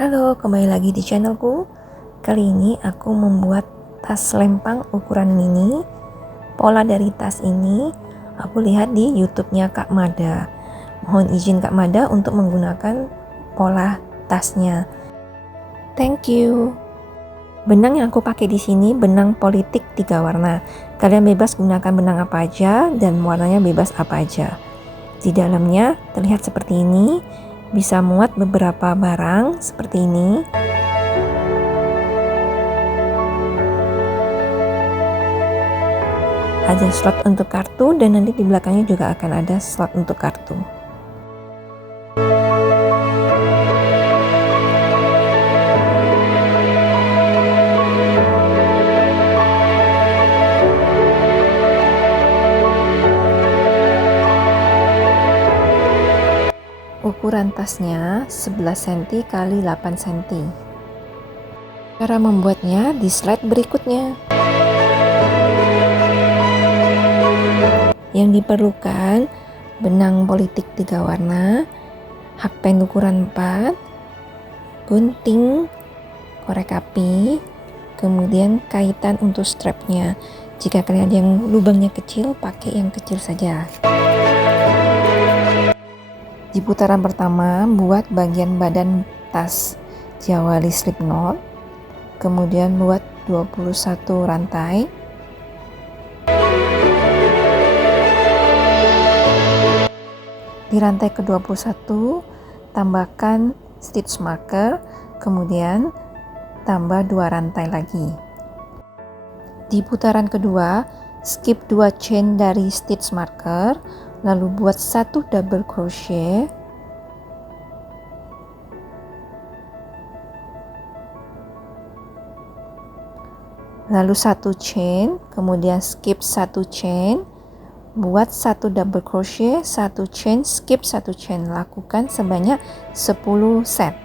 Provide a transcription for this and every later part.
Halo, kembali lagi di channelku. Kali ini aku membuat tas lempang ukuran mini. Pola dari tas ini aku lihat di YouTube-nya Kak Mada. Mohon izin Kak Mada untuk menggunakan pola tasnya. Thank you. Benang yang aku pakai di sini benang politik 3 warna. Kalian bebas gunakan benang apa aja dan warnanya bebas apa aja. Di dalamnya terlihat seperti ini. Bisa muat beberapa barang seperti ini. Ada slot untuk kartu dan nanti di belakangnya juga akan ada slot untuk kartu. Ukuran tasnya 11 cm x 8 cm. Cara membuatnya di slide berikutnya. Yang diperlukan benang politik 3 warna, hakpen ukuran 4, gunting, korek api, kemudian kaitan untuk strapnya. Jika kalian ada yang lubangnya kecil, pakai yang kecil saja. Di putaran pertama, buat bagian badan tas jawali slip knot, kemudian buat 21 rantai. Di rantai ke-21, tambahkan stitch marker, kemudian tambah 2 rantai lagi. Di putaran kedua, skip 2 chain dari stitch marker, lalu buat 1 double crochet, lalu 1 chain, kemudian skip 1 chain, buat 1 double crochet, 1 chain, skip 1 chain. Lakukan sebanyak 10 set.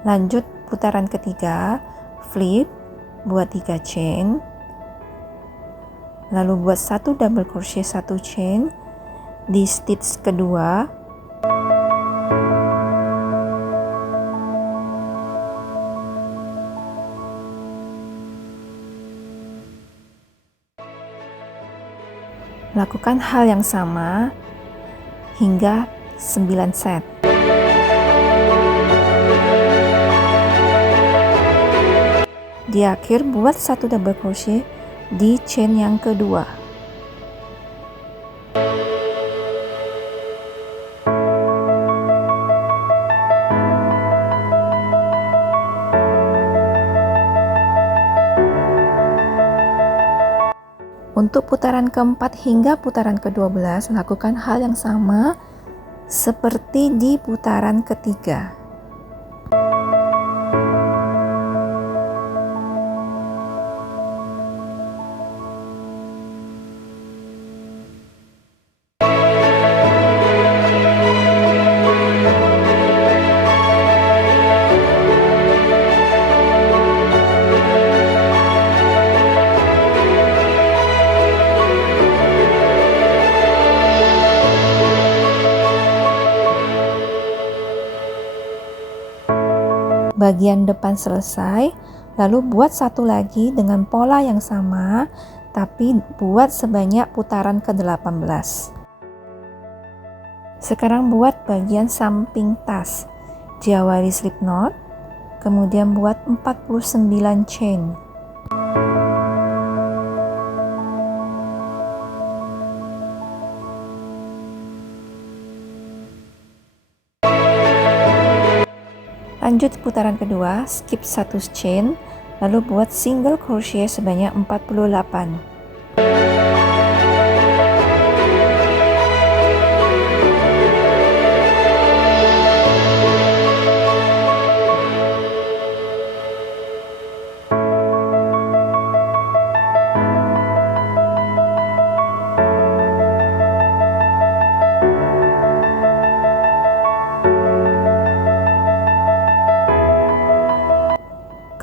Lanjut putaran ketiga, flip, buat 3 chain, lalu buat 1 double crochet, 1 chain di stitch kedua, lakukan hal yang sama hingga 9 set. Di akhir buat 1 double crochet di chain yang kedua. Untuk putaran keempat hingga putaran ke-12, lakukan hal yang sama seperti di putaran ketiga. Bagian depan selesai, lalu buat satu lagi dengan pola yang sama, tapi buat sebanyak putaran ke-18. Sekarang buat bagian samping tas jawali slip knot, kemudian buat 49 chain. Lanjut putaran kedua, skip 1 chain, lalu buat single crochet sebanyak 48.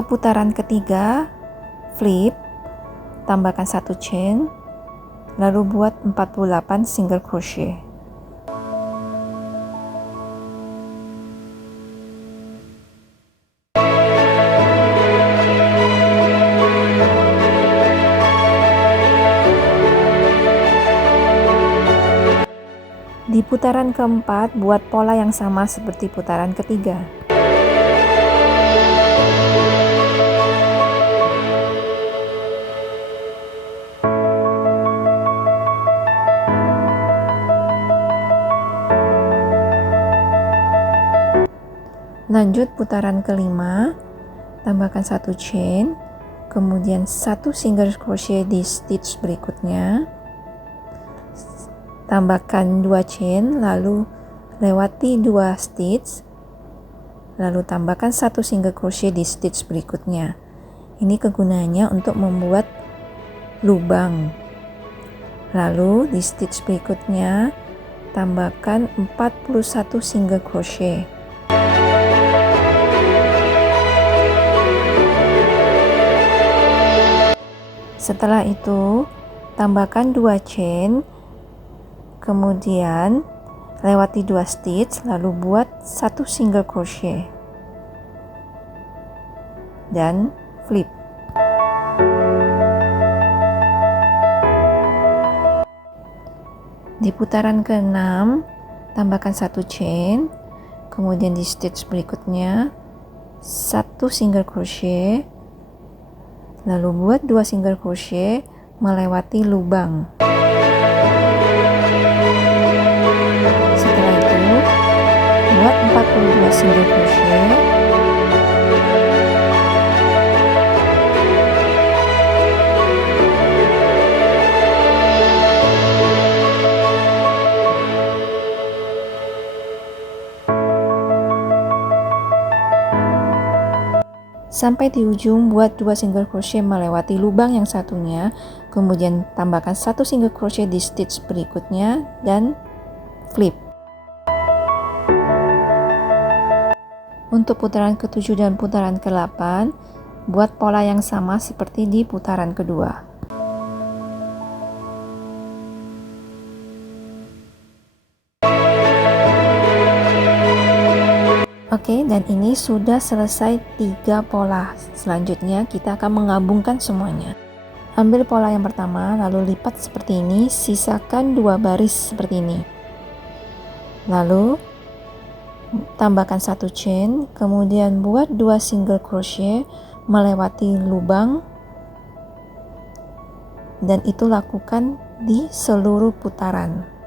Ke putaran ketiga, flip, tambahkan 1 chain, lalu buat 48 single crochet. Di putaran keempat, buat pola yang sama seperti putaran ketiga. Lanjut putaran kelima, tambahkan 1 chain, kemudian 1 single crochet di stitch berikutnya. Tambahkan 2 chain, lalu lewati 2 stitch, lalu tambahkan 1 single crochet di stitch berikutnya. Ini kegunaannya untuk membuat lubang. Lalu di stitch berikutnya tambahkan 41 single crochet. Setelah itu tambahkan 2 chain, kemudian lewati 2 stitch, lalu buat 1 single crochet dan flip. Di putaran ke-6 tambahkan 1 chain, kemudian di stitch berikutnya 1 single crochet, lalu buat 2 single crochet melewati lubang. Setelah itu buat 42 single crochet, sampai di ujung buat 2 single crochet melewati lubang yang satunya, kemudian tambahkan 1 single crochet di stitch berikutnya dan flip. Untuk putaran ke-7 dan putaran ke-8, buat pola yang sama seperti di putaran kedua. Oke, dan ini sudah selesai 3 pola. Selanjutnya kita akan menggabungkan semuanya. Ambil pola yang pertama, lalu lipat seperti ini, sisakan 2 baris seperti ini. Lalu tambahkan 1 chain, kemudian buat 2 single crochet melewati lubang, dan itu lakukan di seluruh putaran.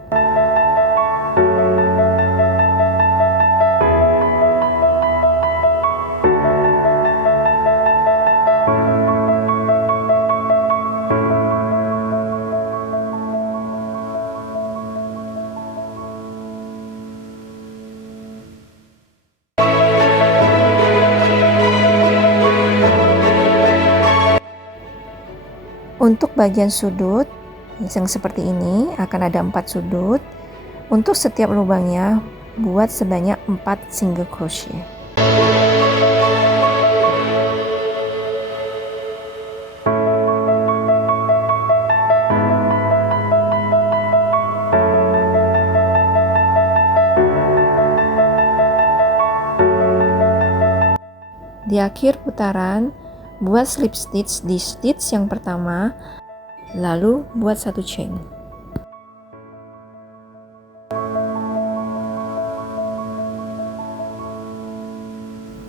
Untuk bagian sudut yang seperti ini akan ada 4 sudut. Untuk setiap lubangnya buat sebanyak 4 single crochet. Di akhir putaran, buat slip stitch di stitch yang pertama, lalu buat 1 chain.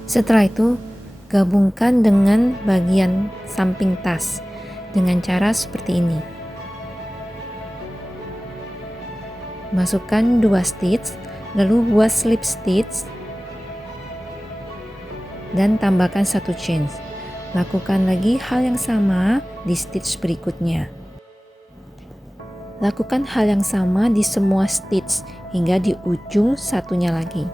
Setelah itu, gabungkan dengan bagian samping tas dengan cara seperti ini. Masukkan 2 stitch, lalu buat slip stitch dan tambahkan 1 chain. Lakukan lagi hal yang sama di stitch berikutnya. Lakukan hal yang sama di semua stitch hingga di ujung satunya lagi.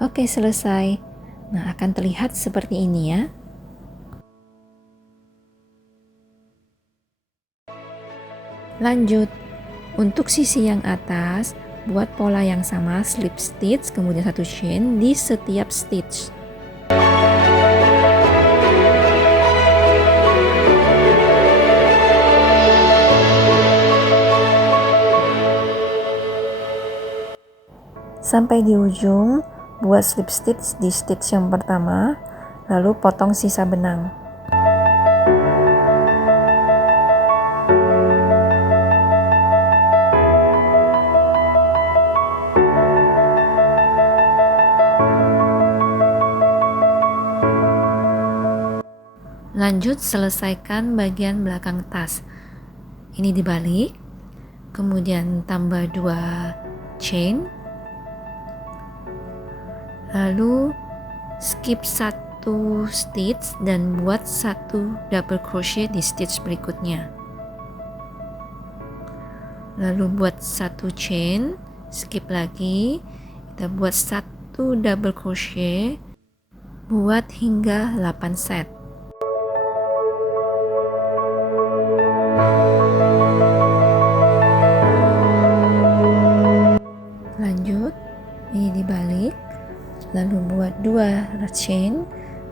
Oke, selesai. Nah, akan terlihat seperti ini ya. Lanjut, untuk sisi yang atas, buat pola yang sama, slip stitch, kemudian satu chain di setiap stitch. Sampai di ujung, buat slip stitch di stitch yang pertama, lalu potong sisa benang. Lanjut, selesaikan bagian belakang tas. Ini dibalik, kemudian tambah 2 chain, lalu skip 1 stitch dan buat 1 double crochet di stitch berikutnya. Lalu buat 1 chain, skip lagi, kita buat 1 double crochet, buat hingga 8 set. Lanjut, ini dibalik, lalu buat 2 chain,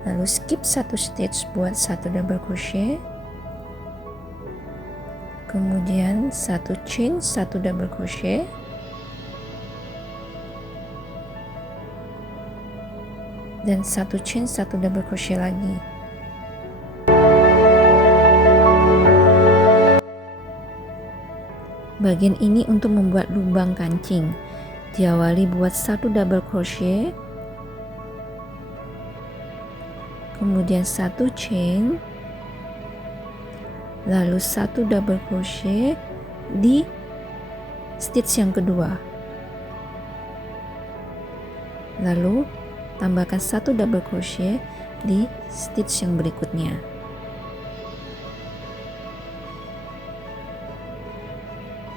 lalu skip 1 stitch, buat 1 double crochet, kemudian 1 chain, 1 double crochet, dan 1 chain, 1 double crochet lagi. Bagian ini untuk membuat lubang kancing. Diawali buat 1 double crochet, kemudian 1 chain, lalu 1 double crochet di stitch yang kedua, lalu tambahkan 1 double crochet di stitch yang berikutnya.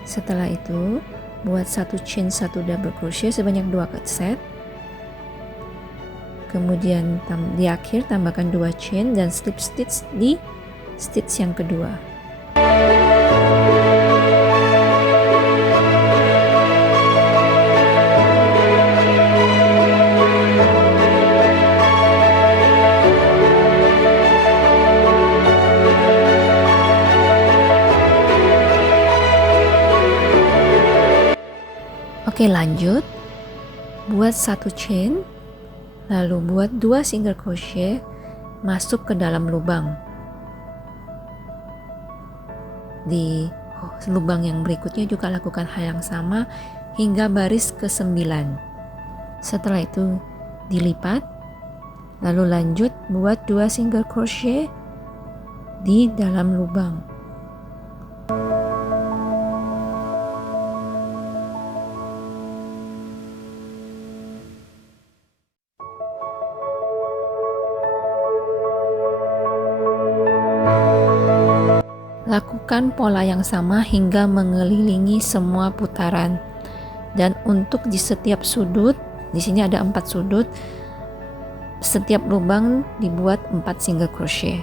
Setelah itu, buat 1 chain, 1 double crochet sebanyak 2 set. Kemudian di akhir tambahkan 2 chain dan slip stitch di stitch yang kedua. Oke, lanjut, buat 1 chain, lalu buat 2 single crochet masuk ke dalam lubang. Di lubang yang berikutnya juga lakukan hal yang sama hingga baris ke-9. Setelah itu dilipat, lalu lanjut buat 2 single crochet di dalam lubang. Lakukan pola yang sama hingga mengelilingi semua putaran. Dan untuk di setiap sudut, di sini ada 4 sudut, setiap lubang dibuat 4 single crochet.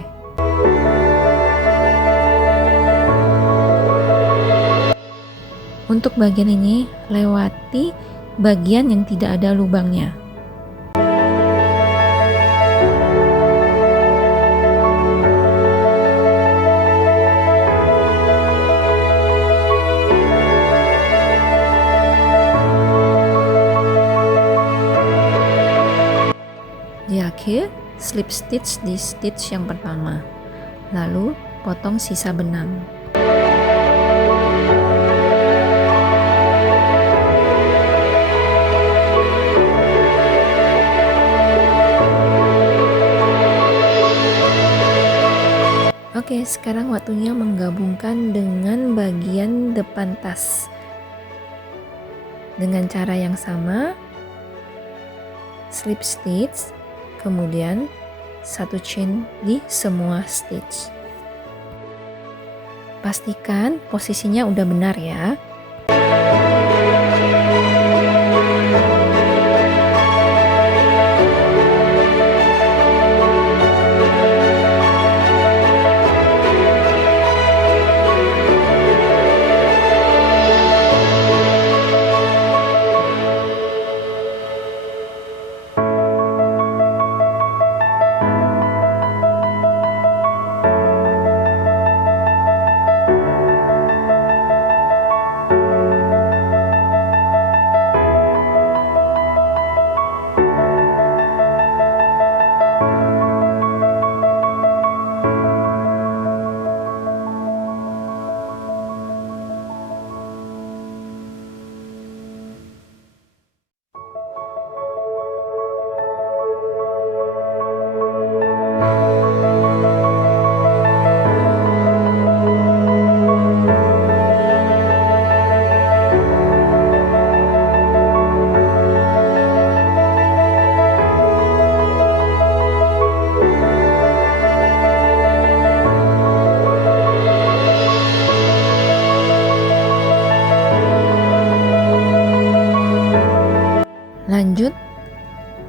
Untuk bagian ini, lewati bagian yang tidak ada lubangnya. Di akhir, slip stitch di stitch yang pertama, lalu potong sisa benang. Oke, sekarang waktunya menggabungkan dengan bagian depan tas. Dengan cara yang sama, slip stitch, kemudian 1 chain di semua stitch. Pastikan posisinya udah benar ya.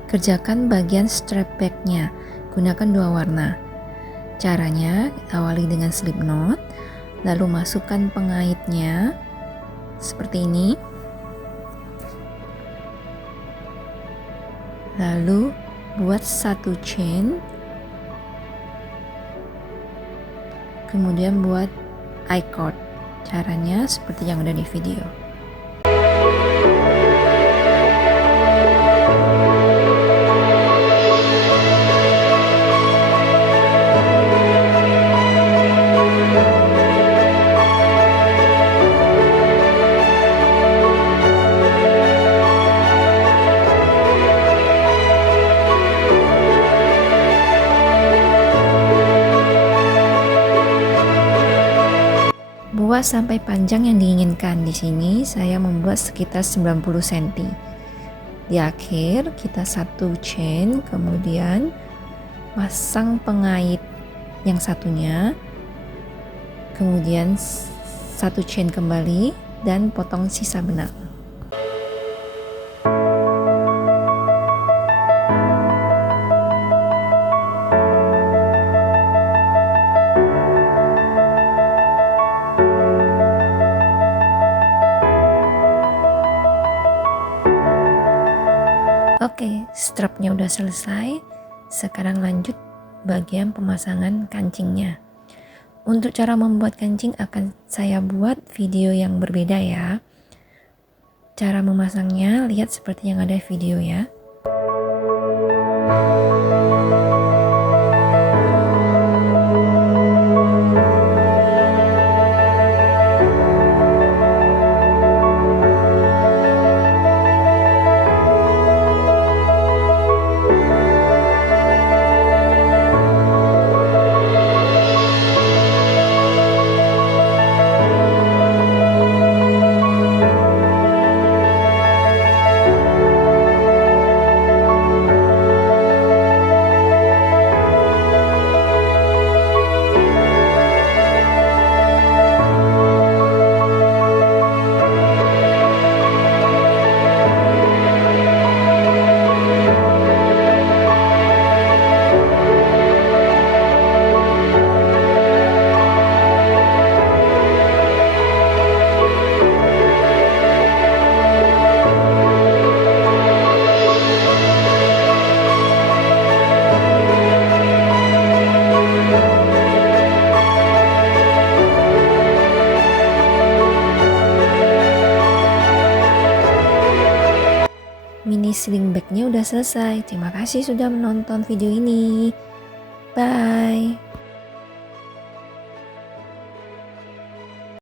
Kerjakan bagian strap backnya, gunakan 2 warna. Caranya, awali dengan slip knot, lalu masukkan pengaitnya seperti ini. Lalu buat 1 chain, kemudian buat I-cord. Caranya seperti yang udah di video. Buat sampai panjang yang diinginkan. Di sini saya membuat sekitar 90 cm. Di akhir kita 1 chain, kemudian pasang pengait yang satunya, kemudian 1 chain kembali dan potong sisa benang. Oke, strapnya udah selesai. Sekarang lanjut bagian pemasangan kancingnya. Untuk cara membuat kancing akan saya buat video yang berbeda ya. Cara memasangnya lihat seperti yang ada video ya. Mini sling bagnya udah selesai. Terima kasih sudah menonton video ini. Bye.